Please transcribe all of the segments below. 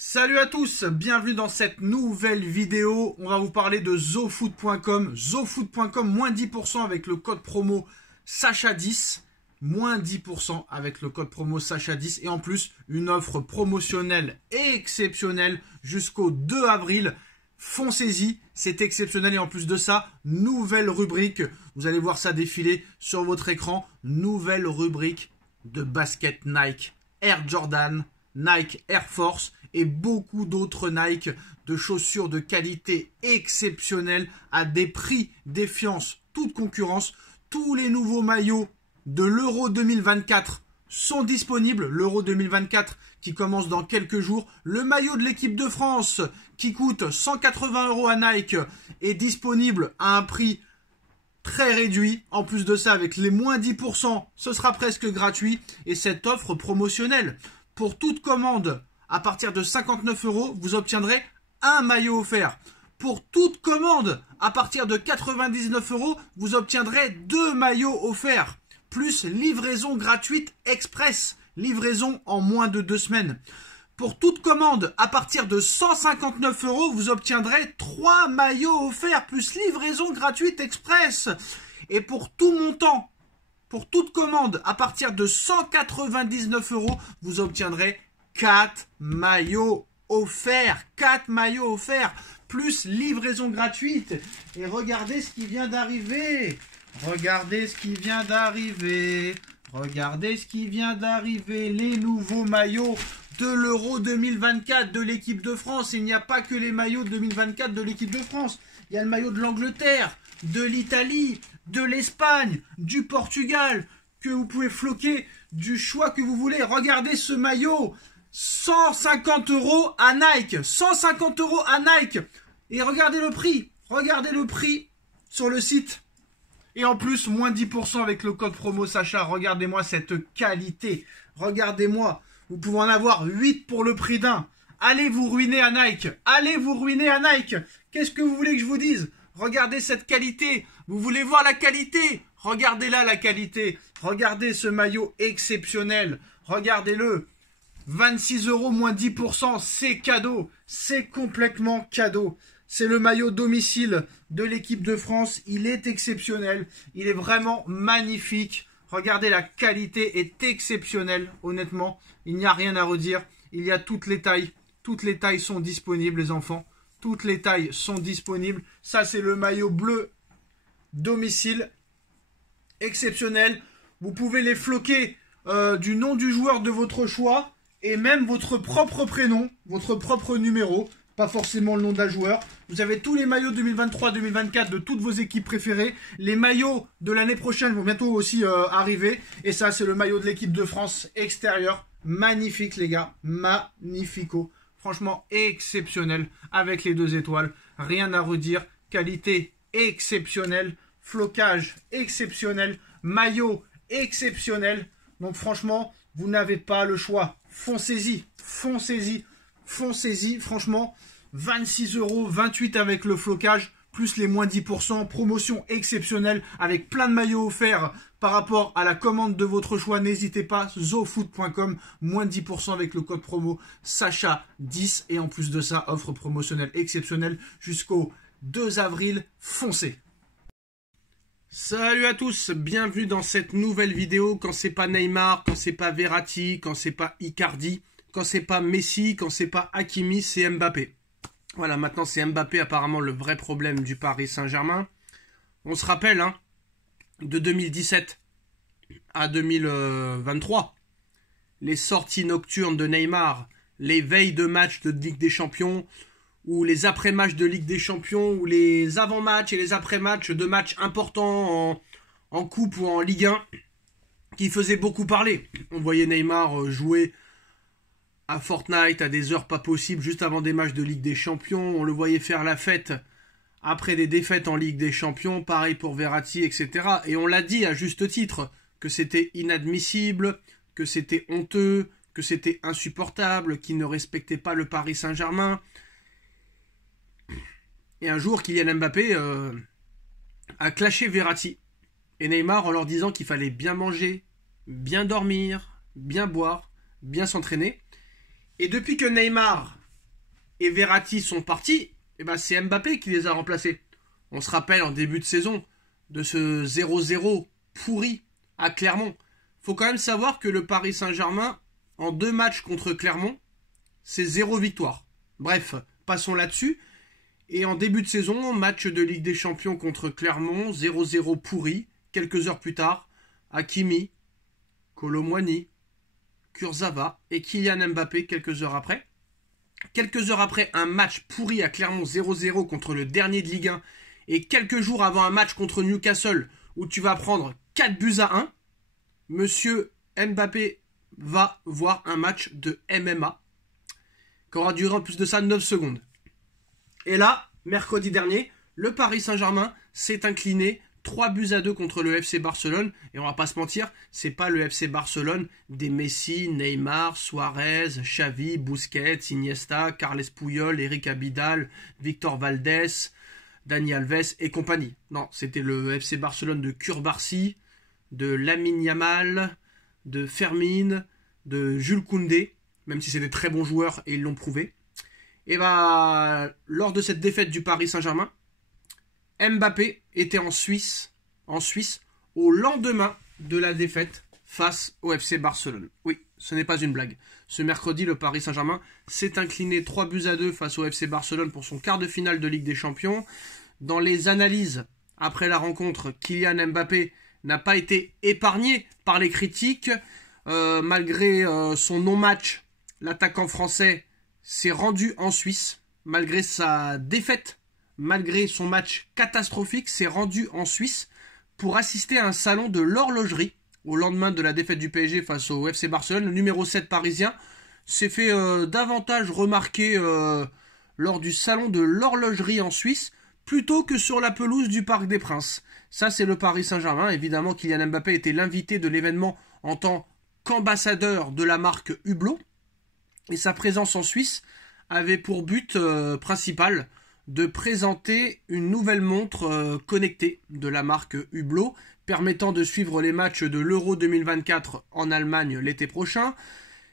Salut à tous, bienvenue dans cette nouvelle vidéo. On va vous parler de zofoot.com. Zofoot.com, moins 10% avec le code promo Sacha10. Moins 10% avec le code promo Sacha10. Et en plus, une offre promotionnelle exceptionnelle jusqu'au 2 avril. Foncez-y, c'est exceptionnel. Et en plus de ça, nouvelle rubrique. Vous allez voir ça défiler sur votre écran. Nouvelle rubrique de basket Nike, Air Jordan, Nike Air Force et beaucoup d'autres Nike, de chaussures de qualité exceptionnelle à des prix défiance toute concurrence. Tous les nouveaux maillots de l'Euro 2024 sont disponibles. L'Euro 2024 qui commence dans quelques jours. Le maillot de l'équipe de France qui coûte 180 € à Nike est disponible à un prix très réduit. En plus de ça, avec les moins 10%, ce sera presque gratuit. Et cette offre promotionnelle, pour toute commande à partir de 59 €, vous obtiendrez un maillot offert. Pour toute commande à partir de 99 €, vous obtiendrez 2 maillots offerts. Plus livraison gratuite express. Livraison en moins de 2 semaines. Pour toute commande à partir de 159 €, vous obtiendrez 3 maillots offerts. Plus livraison gratuite express. Et pour tout montant, pour toute commande à partir de 199 €, vous obtiendrez 4 maillots offerts. 4 maillots offerts. Plus livraison gratuite. Et regardez ce qui vient d'arriver. Regardez ce qui vient d'arriver. Regardez ce qui vient d'arriver. Les nouveaux maillots de l'Euro 2024 de l'équipe de France. Il n'y a pas que les maillots 2024 de l'équipe de France. Il y a le maillot de l'Angleterre, de l'Italie, de l'Espagne, du Portugal, que vous pouvez floquer du choix que vous voulez. Regardez ce maillot. 150 € à Nike. 150 € à Nike. Et regardez le prix. Regardez le prix sur le site. Et en plus, moins 10% avec le code promo Sacha. Regardez-moi cette qualité. Regardez-moi. Vous pouvez en avoir 8 pour le prix d'un. Allez vous ruiner à Nike. Allez vous ruiner à Nike. Qu'est-ce que vous voulez que je vous dise? Regardez cette qualité. Vous voulez voir la qualité? Regardez-la, la qualité. Regardez ce maillot exceptionnel. Regardez-le. 26 € moins 10%. C'est cadeau. C'est complètement cadeau. C'est le maillot domicile de l'équipe de France. Il est exceptionnel. Il est vraiment magnifique. Regardez, la qualité est exceptionnelle. Honnêtement, il n'y a rien à redire. Il y a toutes les tailles. Toutes les tailles sont disponibles, les enfants. Toutes les tailles sont disponibles. Ça, c'est le maillot bleu domicile. Exceptionnel. Vous pouvez les floquer du nom du joueur de votre choix et même votre propre prénom, votre propre numéro. Pas forcément le nom d'un joueur. Vous avez tous les maillots 2023-2024 de toutes vos équipes préférées. Les maillots de l'année prochaine vont bientôt aussi arriver. Et ça, c'est le maillot de l'équipe de France extérieur. Magnifique, les gars. Magnifico. Franchement, exceptionnel. Avec les 2 étoiles. Rien à redire. Qualité exceptionnelle. Flocage exceptionnel. Maillot exceptionnel. Donc franchement, vous n'avez pas le choix. Foncez-y. Foncez-y. Foncez-y, franchement, 26 €, 28 avec le flocage, plus les moins 10%, promotion exceptionnelle avec plein de maillots offerts par rapport à la commande de votre choix. N'hésitez pas, zofoot.com, moins 10% avec le code promo Sacha10. Et en plus de ça, offre promotionnelle exceptionnelle jusqu'au 2 avril. Foncez! Salut à tous, bienvenue dans cette nouvelle vidéo. Quand c'est pas Neymar, quand c'est pas Verratti, quand c'est pas Icardi, quand c'est pas Messi, quand c'est pas Hakimi, c'est Mbappé. Voilà, maintenant c'est Mbappé apparemment le vrai problème du Paris Saint-Germain. On se rappelle, hein, de 2017 à 2023, les sorties nocturnes de Neymar, les veilles de matchs de Ligue des Champions, ou les après-matchs de Ligue des Champions, ou les avant-matchs et les après-matchs de matchs importants en Coupe ou en Ligue 1, qui faisaient beaucoup parler. On voyait Neymar jouer à Fortnite à des heures pas possibles juste avant des matchs de Ligue des Champions. On le voyait faire la fête après des défaites en Ligue des Champions. Pareil pour Verratti, etc. Et on l'a dit à juste titre que c'était inadmissible, que c'était honteux, que c'était insupportable, qu'il ne respectait pas le Paris Saint-Germain. Et un jour, Kylian Mbappé a clashé Verratti et Neymar en leur disant qu'il fallait bien manger, bien dormir, bien boire, bien s'entraîner. Et depuis que Neymar et Verratti sont partis, et ben c'est Mbappé qui les a remplacés. On se rappelle en début de saison de ce 0-0 pourri à Clermont. Faut quand même savoir que le Paris Saint-Germain, en 2 matchs contre Clermont, c'est 0 victoire. Bref, passons là-dessus. Et en début de saison, match de Ligue des Champions contre Clermont, 0-0 pourri. Quelques heures plus tard, Hakimi, Kolo Muani, Kurzawa et Kylian Mbappé quelques heures après. Quelques heures après, un match pourri à Clermont 0-0 contre le dernier de Ligue 1. Et quelques jours avant un match contre Newcastle où tu vas prendre 4-1, Monsieur Mbappé va voir un match de MMA qui aura duré en plus de ça 9 secondes. Et là, mercredi dernier, le Paris Saint-Germain s'est incliné 3-2 contre le FC Barcelone. Et on va pas se mentir, c'est pas le FC Barcelone des Messi, Neymar, Suarez, Xavi, Busquets, Iniesta, Carles Puyol, Eric Abidal, Victor Valdés, Dani Alves et compagnie. Non, c'était le FC Barcelone de Cubarsí, de Lamine Yamal, de Fermin, de Jules Koundé, même si c'est des très bons joueurs et ils l'ont prouvé. Et bah, lors de cette défaite du Paris Saint-Germain, Mbappé était en Suisse au lendemain de la défaite face au FC Barcelone. Oui, ce n'est pas une blague. Ce mercredi, le Paris Saint-Germain s'est incliné 3-2 face au FC Barcelone pour son quart de finale de Ligue des Champions. Dans les analyses après la rencontre, Kylian Mbappé n'a pas été épargné par les critiques. Malgré son non-match, l'attaquant français s'est rendu en Suisse. Malgré sa défaite, malgré son match catastrophique, s'est rendu en Suisse pour assister à un salon de l'horlogerie. Au lendemain de la défaite du PSG face au FC Barcelone, le numéro 7 parisien s'est fait davantage remarquer lors du salon de l'horlogerie en Suisse plutôt que sur la pelouse du Parc des Princes. Ça, c'est le Paris Saint-Germain. Évidemment, Kylian Mbappé était l'invité de l'événement en tant qu'ambassadeur de la marque Hublot. Et sa présence en Suisse avait pour but principal de présenter une nouvelle montre connectée de la marque Hublot, permettant de suivre les matchs de l'Euro 2024 en Allemagne l'été prochain.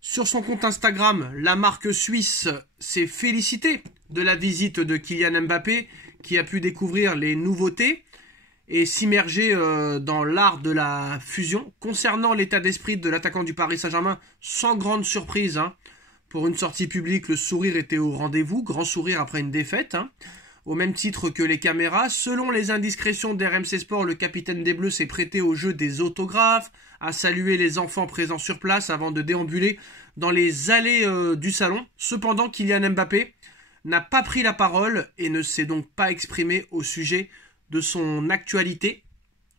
Sur son compte Instagram, la marque suisse s'est félicitée de la visite de Kylian Mbappé, qui a pu découvrir les nouveautés et s'immerger dans l'art de la fusion. Concernant l'état d'esprit de l'attaquant du Paris Saint-Germain, sans grande surprise, pour une sortie publique, le sourire était au rendez-vous, grand sourire après une défaite, au même titre que les caméras. Selon les indiscrétions d'RMC Sport, le capitaine des Bleus s'est prêté au jeu des autographes, a salué les enfants présents sur place avant de déambuler dans les allées du salon. Cependant, Kylian Mbappé n'a pas pris la parole et ne s'est donc pas exprimé au sujet de son actualité,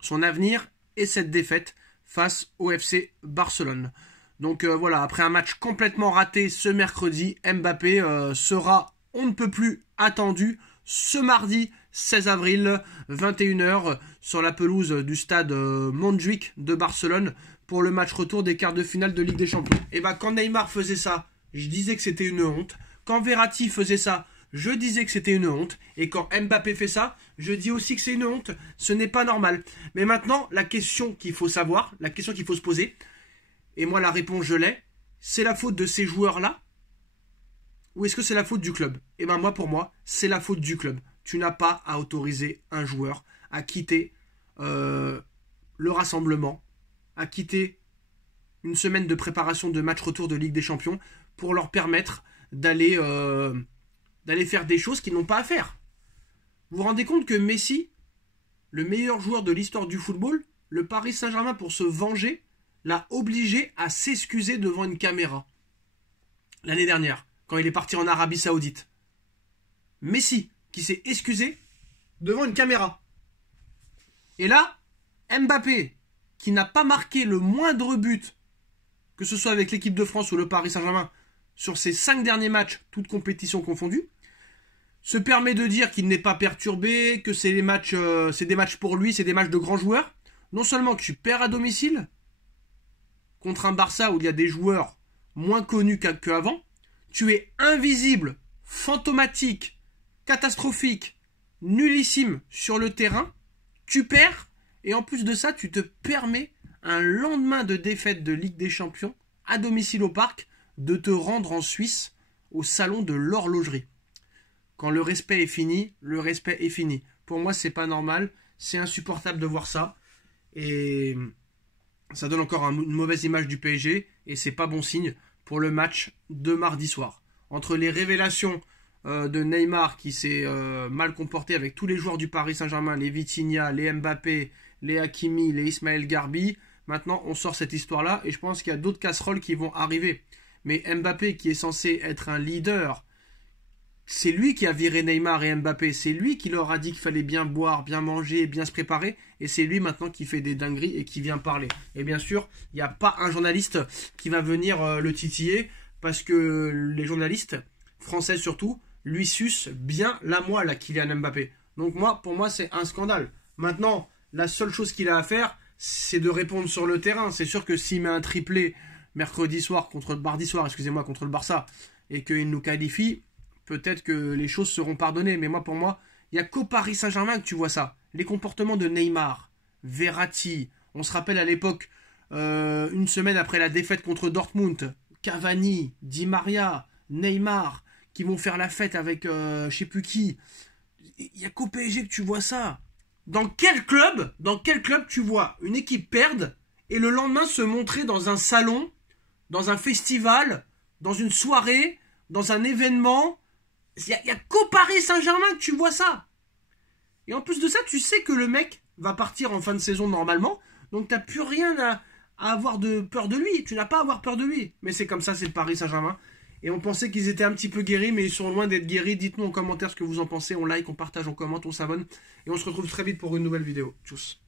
son avenir et cette défaite face au FC Barcelone. Donc voilà, après un match complètement raté ce mercredi, Mbappé sera on ne peut plus attendu ce mardi 16 avril, 21h, sur la pelouse du stade Montjuïc de Barcelone pour le match retour des quarts de finale de Ligue des Champions. Et bah quand Neymar faisait ça, je disais que c'était une honte. Quand Verratti faisait ça, je disais que c'était une honte. Et quand Mbappé fait ça, je dis aussi que c'est une honte. Ce n'est pas normal. Mais maintenant, la question qu'il faut savoir, la question qu'il faut se poser, et moi la réponse je l'ai, c'est la faute de ces joueurs-là ou est-ce que c'est la faute du club? Et ben moi, pour moi, c'est la faute du club. Tu n'as pas à autoriser un joueur à quitter le rassemblement, à quitter une semaine de préparation de match retour de Ligue des Champions pour leur permettre d'aller faire des choses qu'ils n'ont pas à faire. Vous vous rendez compte que Messi, le meilleur joueur de l'histoire du football, le Paris Saint-Germain, pour se venger, l'a obligé à s'excuser devant une caméra l'année dernière, quand il est parti en Arabie Saoudite. Messi, qui s'est excusé devant une caméra. Et là, Mbappé, qui n'a pas marqué le moindre but, que ce soit avec l'équipe de France ou le Paris Saint-Germain, sur ses 5 derniers matchs, toutes compétitions confondues, se permet de dire qu'il n'est pas perturbé, que c'est des matchs pour lui, c'est des matchs de grands joueurs. Non seulement tu perds à domicile, contre un Barça où il y a des joueurs moins connus qu'avant, tu es invisible, fantomatique, catastrophique, nullissime sur le terrain, tu perds, et en plus de ça, tu te permets, un lendemain de défaite de Ligue des Champions, à domicile au Parc, de te rendre en Suisse, au salon de l'horlogerie. Quand le respect est fini, le respect est fini. Pour moi, c'est pas normal. C'est insupportable de voir ça. Et ça donne encore une mauvaise image du PSG. Et c'est pas bon signe pour le match de mardi soir. Entre les révélations de Neymar qui s'est mal comporté avec tous les joueurs du Paris Saint-Germain, les Vitinha, les Mbappé, les Hakimi, les Ismaël Garbi. Maintenant, on sort cette histoire-là et je pense qu'il y a d'autres casseroles qui vont arriver. Mais Mbappé, qui est censé être un leader, c'est lui qui a viré Neymar et Mbappé. C'est lui qui leur a dit qu'il fallait bien boire, bien manger, bien se préparer. Et c'est lui maintenant qui fait des dingueries et qui vient parler. Et bien sûr, il n'y a pas un journaliste qui va venir le titiller parce que les journalistes, français surtout, lui sucent bien la moelle à Kylian Mbappé. Donc pour moi, c'est un scandale. Maintenant, la seule chose qu'il a à faire, c'est de répondre sur le terrain. C'est sûr que s'il met un triplé mardi soir contre le Barça et qu'il nous qualifie, peut-être que les choses seront pardonnées. Mais pour moi, il n'y a qu'au Paris Saint-Germain que tu vois ça. Les comportements de Neymar, Verratti, on se rappelle à l'époque, une semaine après la défaite contre Dortmund, Cavani, Di Maria, Neymar, qui vont faire la fête avec je sais plus qui. Il n'y a qu'au PSG que tu vois ça. Dans quel club tu vois une équipe perdre et le lendemain se montrer dans un salon, dans un festival, dans une soirée, dans un événement? Il n'y a qu'au Paris Saint-Germain que tu vois ça. Et en plus de ça, tu sais que le mec va partir en fin de saison normalement. Donc tu n'as plus rien à avoir de peur de lui. Tu n'as pas à avoir peur de lui. Mais c'est comme ça, c'est le Paris Saint-Germain. Et on pensait qu'ils étaient un petit peu guéris, mais ils sont loin d'être guéris. Dites-nous en commentaire ce que vous en pensez. On like, on partage, on commente, on s'abonne. Et on se retrouve très vite pour une nouvelle vidéo. Tchuss.